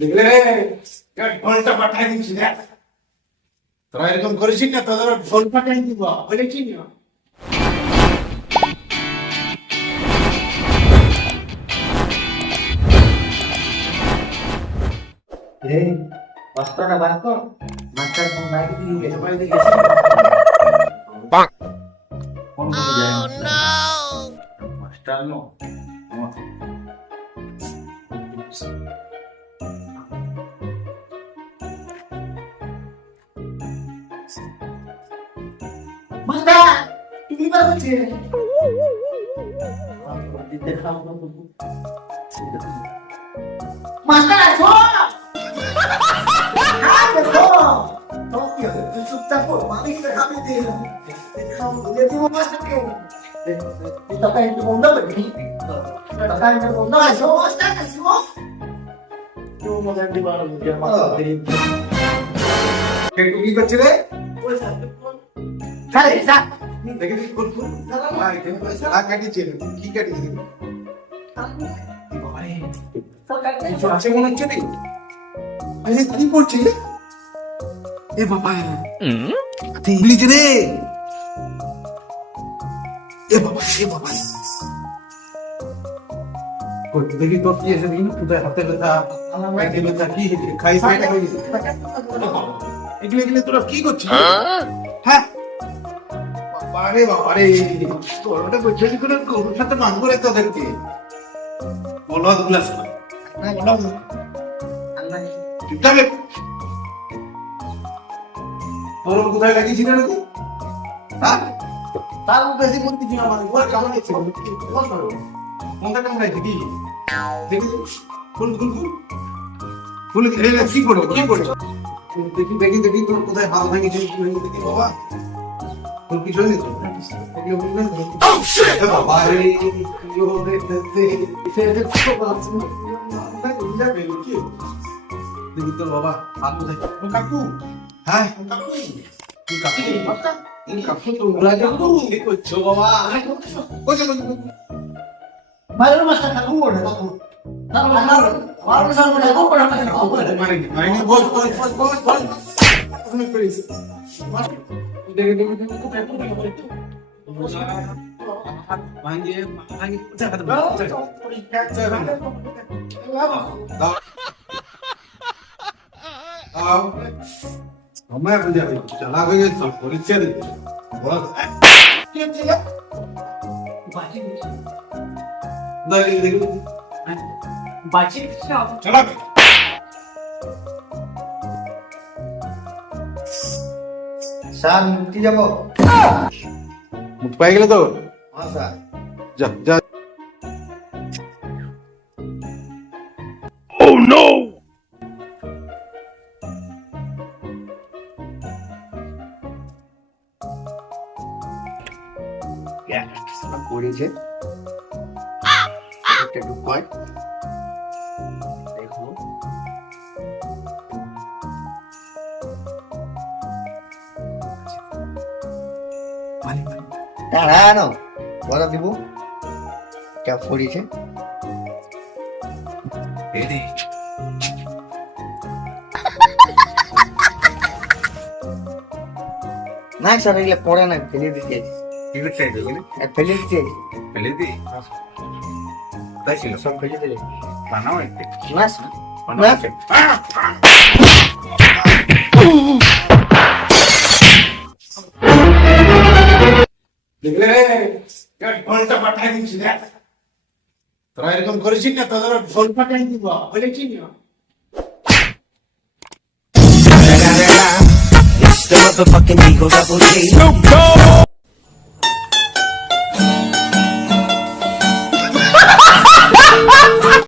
দেখলে রে ঢোলটা পাঠাই দিচ্ছি দেখ, তোরা এরকম করেছিস না, তোদের ঢোল পাঠাই দিব বলেছি না। বস্তাটা বার কর, মাস্টার ফোন বাইরে দিয়ে গেছে, বাইরে দিয়ে ফোন করে যায় মাস্টার নো মাস্টার তুমি বার করছে দেখাও মাস্টার আসো কি করছে রে? কি কাটিয়েছে? কিছু আছে মনে হচ্ছে রে? আরে কি করছিস? এ বাবা ইংলিশ রে, এ বাবা দেখি তোর কি এসে দিন কোথায় হাতে ব্যথা পায়ে ব্যথা কি খাই পায়টা হয়ে গেছে। এগুলো তোরা কি করছিস? হ্যাঁ বাবারে তোর ওটা বুঝলি করে গরুর সাথে মানবো রে তোদেরকে। বলো গ্লাস চুপচাপ তোর কোথায় লাগিয়েছিল নাকি? হ্যাঁ তার বেশি বলতে দিন আমার ওর কেমন আছে কোনটা কেমন আছে কি দেখি ফুল কি করবো দেখি তোর কোথায় হাল ভাঙিয়েছে দেখি বাবা তোর কিছু হয়ে গেছে বাবা রে দেখি তোর বাবা হাত কোথায় কাকু। হ্যাঁ কাকু তোমরা যাবো কি করছো বাবা? মারো মাস্টার কাকু ওরে কাকু মারো সামনে কাকু ওরে মারিনি বল তুমি প্লিজ দেখে ভাঙিয়ে আমার বুঝাবে চালা হয়ে গেছে পরীক্ষা দিতে বল কি হচ্ছে বাজি দেখি বাজি চালা স্যার মুক্তি যাব মুখ পাই গেলে তো হ্যাঁ স্যার যা করেছে একটা ঢুকায় দেখো দাঁড়ানো বলা দিব কে পড়েছে না স্যার এগুলো পড়ে না ফেলে দিতে ফেলে দিতে ফেলে দি তাই ছিল সব ফেলে দিলে বানাও না স্যার দেখলে রে ঢোলটা পাঠাই দিচ্ছি দেখ, তোরা এরকম করেছিস না, তোদের ঢোল পাঠাই দিব বলেছি না। It's the motherfucking Eagle Double G.